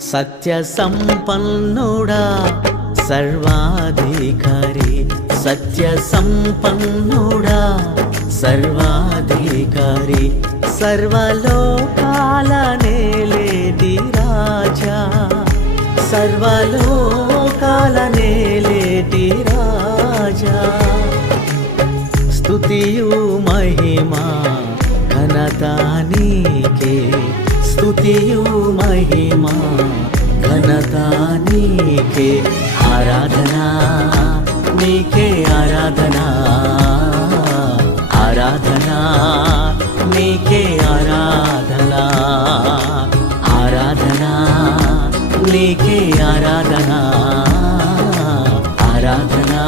సత్య సంపన్నుడా సర్వాధికారి, సత్య సంపన్నుడా సర్వాధికారి, సర్వలోకాల నేలేటి రాజా, సర్వలోకాల నేలేటి రాజా. స్తుతియు మహిమా ఘనత నీకే, స్తుతియు మహిమా ఘనత నీకే. ఆరాధనా నీకే, ఆరాధనా ఆరాధనా నీకే, ఆరాధనా ఆరాధనా నీకే, ఆరాధనా ఆరాధనా